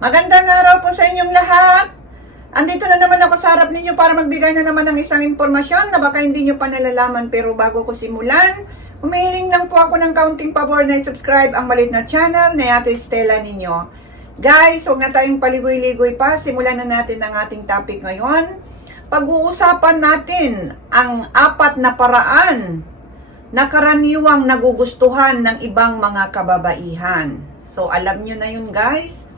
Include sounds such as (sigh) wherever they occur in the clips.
Magandang araw po sa inyong lahat. Andito na naman ako sa harap ninyo para magbigay na naman ng isang impormasyon na baka hindi nyo pa nalalaman pero bago ko simulan, humihiling lang po ako ng kaunting pabor na subscribe ang malit na channel ni Ate Stella ninyo. Guys, huwag na tayong paligoy-ligoy pa. Simulan na natin ang ating topic ngayon. Pag-uusapan natin ang apat na paraan na karaniwang nagugustuhan ng ibang mga kababaihan. So, alam nyo na yun guys.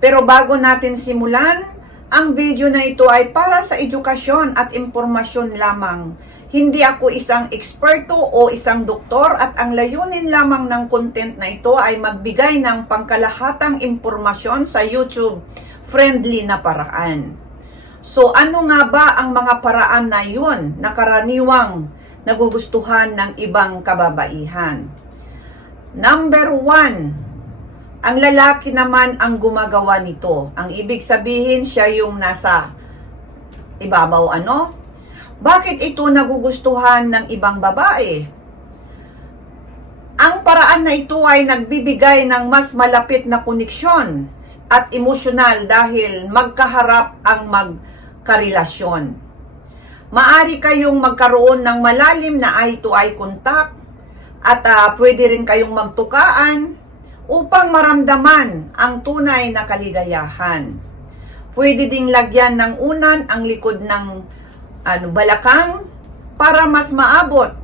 Pero bago natin simulan, ang video na ito ay para sa edukasyon at impormasyon lamang. Hindi ako isang eksperto o isang doktor at ang layunin lamang ng content na ito ay magbigay ng pangkalahatang impormasyon sa YouTube friendly na paraan. So ano nga ba ang mga paraan na yun na karaniwang nagugustuhan ng ibang kababaihan? Number one, ang lalaki naman ang gumagawa nito. Ang ibig sabihin siya yung nasa ibabaw ano? Bakit ito nagugustuhan ng ibang babae? Ang paraan na ito ay nagbibigay ng mas malapit na koneksyon at emosyonal dahil magkaharap ang magkarelasyon. Maari kayong magkaroon ng malalim na eye-to-eye contact at ah, pwede rin kayong magtukaan upang maramdaman ang tunay na kaligayahan. Pwede ding lagyan ng unan ang likod ng ano, balakang para mas maabot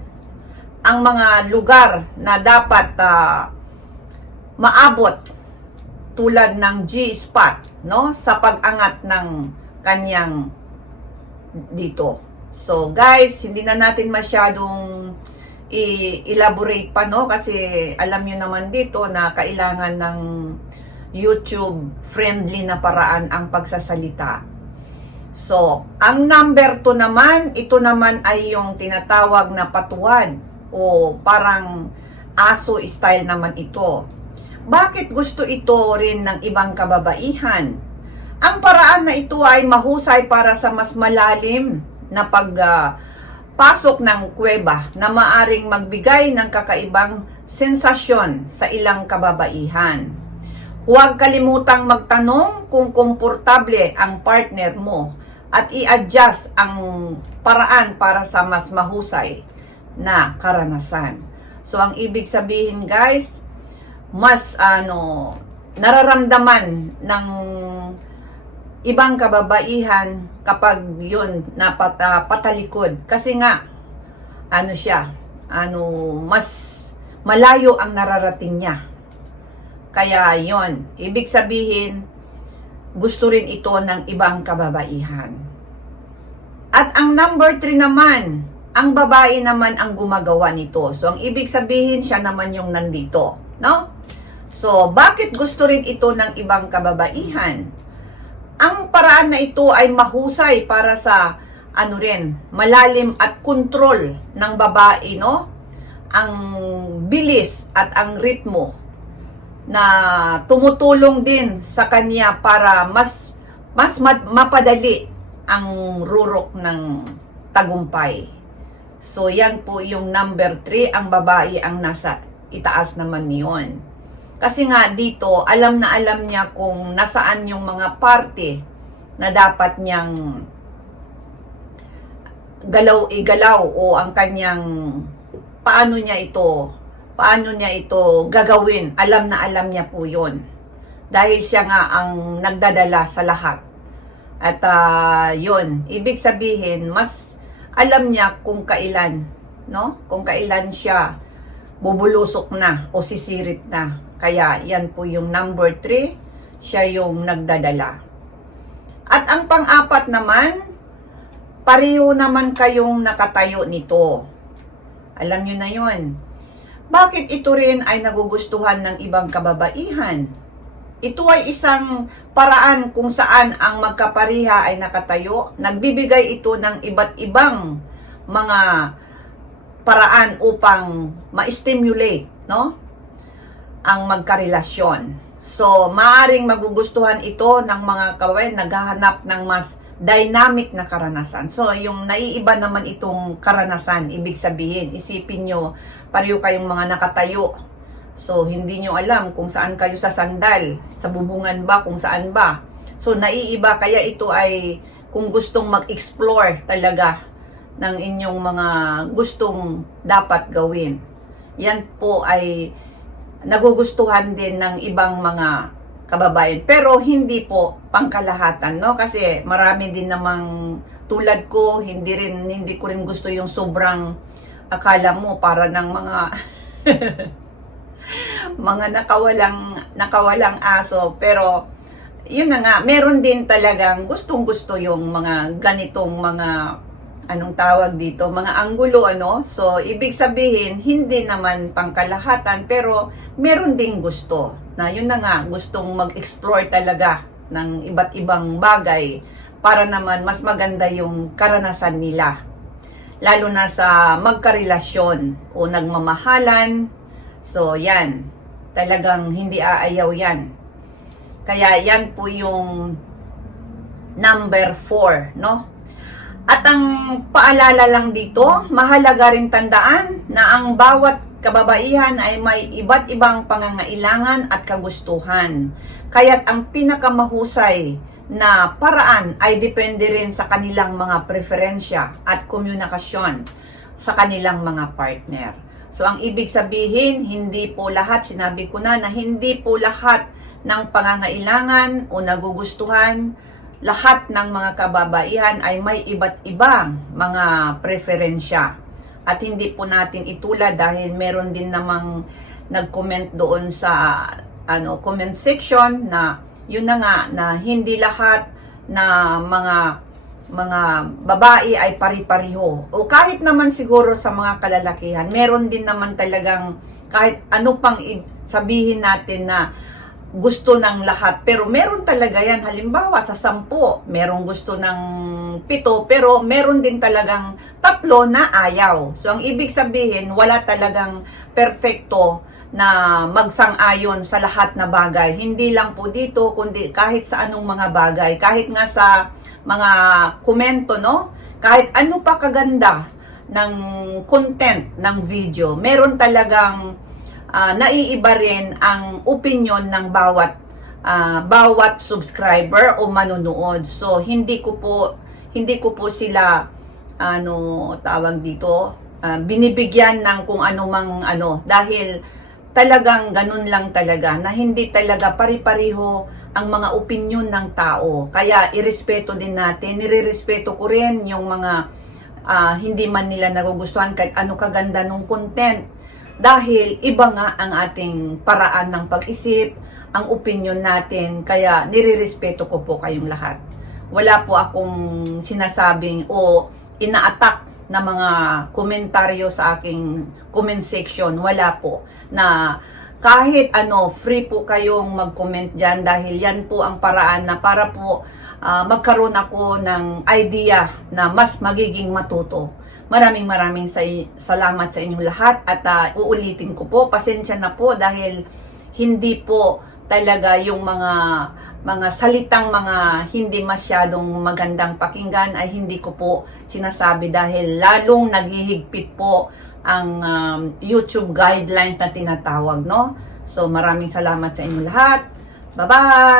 ang mga lugar na dapat ah, maabot tulad ng G-spot no sa pag-angat ng kanyang dito. So guys, hindi na natin masyadong i-elaborate pa no kasi alam niyo naman dito na kailangan ng YouTube friendly na paraan ang pagsasalita. So, ang number 2 naman, ito naman ay yung tinatawag na patuwad o parang aso style naman ito. Bakit gusto ito rin ng ibang kababaihan? Ang paraan na ito ay mahusay para sa mas malalim na pag ah, pasok ng kuweba na maaring magbigay ng kakaibang sensasyon sa ilang kababaihan. Huwag kalimutang magtanong kung komportable ang partner mo at i-adjust ang paraan para sa mas mahusay na karanasan. So ang ibig sabihin guys, mas ano nararamdaman ng ibang kababaihan kapag yun napat, ah, patalikod. Kasi nga, ano siya, ano, mas malayo ang nararating niya. Kaya yon ibig sabihin, gusto rin ito ng ibang kababaihan. At ang number 3 naman, ang babae naman ang gumagawa nito. So, ang ibig sabihin, siya naman yung nandito. No? So, bakit gusto rin ito ng ibang kababaihan? Ang paraan na ito ay mahusay para sa ano rin, malalim at kontrol ng babae, no? Ang bilis at ang ritmo na tumutulong din sa kanya para mas mas ma- mapadali ang rurok ng tagumpay. So yan po yung number 3, ang babae ang nasa itaas naman niyon. Kasi nga dito, alam na alam niya kung nasaan yung mga parte na dapat niyang galaw igalaw o ang kanyang paano niya ito paano niya ito gagawin. Alam na alam niya po yon dahil siya nga ang nagdadala sa lahat. At ah, yon ibig sabihin mas alam niya kung kailan no? Kung kailan siya bubulusok na o sisirit na kaya yan po yung number 3 siya yung nagdadala at ang pang-apat naman pareho naman kayong nakatayo nito. Alam nyo na yon. Bakit ito rin ay nagugustuhan ng ibang kababaihan? Ito ay isang paraan kung saan ang magkapariha ay nakatayo. Nagbibigay ito ng iba't ibang mga paraan upang ma-stimulate, no? Ang magkarelasyon. So, maaring magugustuhan ito ng mga kawain naghahanap ng mas dynamic na karanasan. So, yung naiiba naman itong karanasan, ibig sabihin, isipin nyo, pareho kayong mga nakatayo So, hindi nyo alam kung saan kayo sasandal, sa bubungan ba, kung saan ba. So, naiiba, kaya ito ay kung gustong mag-explore talaga ng inyong mga gustong dapat gawin. Yan po ay nagugustuhan din ng ibang mga kababayan. Pero hindi po pangkalahatan, no? Kasi marami din namang tulad ko, hindi rin hindi ko rin gusto yung sobrang akala mo para ng mga (laughs) mga nakawalang nakawalang aso pero yun na nga meron din talagang gustong gusto yung mga ganitong mga anong tawag dito mga anggulo ano so ibig sabihin hindi naman pangkalahatan pero meron ding gusto na yun na nga gustong mag-explore talaga ng iba't ibang bagay para naman mas maganda yung karanasan nila lalo na sa magkarelasyon o nagmamahalan So, yan. Talagang hindi aayaw yan. Kaya yan po yung number 4, no? At ang paalala lang dito, mahalaga rin tandaan na ang bawat kababaihan ay may iba't ibang pangangailangan at kagustuhan. Kaya't ang pinakamahusay na paraan ay depende rin sa kanilang mga preferensya at komunikasyon sa kanilang mga partner. So, ang ibig sabihin, hindi po lahat, sinabi ko na, na hindi po lahat ng pangangailangan o nagugustuhan, lahat ng mga kababaihan ay may iba't ibang mga preferensya. At hindi po natin itulad dahil meron din namang nag-comment doon sa ano comment section na yun na nga na hindi lahat na mga mga babae ay pari-pariho. O kahit naman siguro sa mga kalalakihan, meron din naman talagang kahit ano pang sabihin natin na gusto ng lahat. Pero meron talaga yan. Halimbawa, sa sampu, merong gusto ng pito, pero meron din talagang tatlo na ayaw. So, ang ibig sabihin, wala talagang perfecto na magsang-ayon sa lahat na bagay. Hindi lang po dito, kundi kahit sa anong mga bagay. Kahit nga sa mga komento, no? Kahit ano pa kaganda ng content ng video, meron talagang ah, naiiba rin ang opinion ng bawat ah, bawat subscriber o manonood. So hindi ko po hindi ko po sila ano tawag dito ah, binibigyan ng kung ano mang ano dahil talagang ganun lang talaga na hindi talaga pari-pariho ang mga opinion ng tao. Kaya irespeto din natin, nirerespeto ko rin yung mga ah, hindi man nila nagugustuhan kahit ano kaganda ng content. Dahil iba nga ang ating paraan ng pag-isip, ang opinion natin, kaya nirerespeto ko po kayong lahat. Wala po akong sinasabing o ina-attack na mga komentaryo sa aking comment section. Wala po. Na kahit ano, free po kayong mag-comment dyan dahil yan po ang paraan na para po ah, magkaroon ako ng idea na mas magiging matuto. Maraming maraming sa, salamat sa inyong lahat at ah, uulitin ko po, pasensya na po dahil hindi po talaga yung mga mga salitang mga hindi masyadong magandang pakinggan ay hindi ko po sinasabi dahil lalong naghihigpit po ang um, YouTube guidelines na tinatawag, no? So maraming salamat sa inyo lahat. Bye-bye!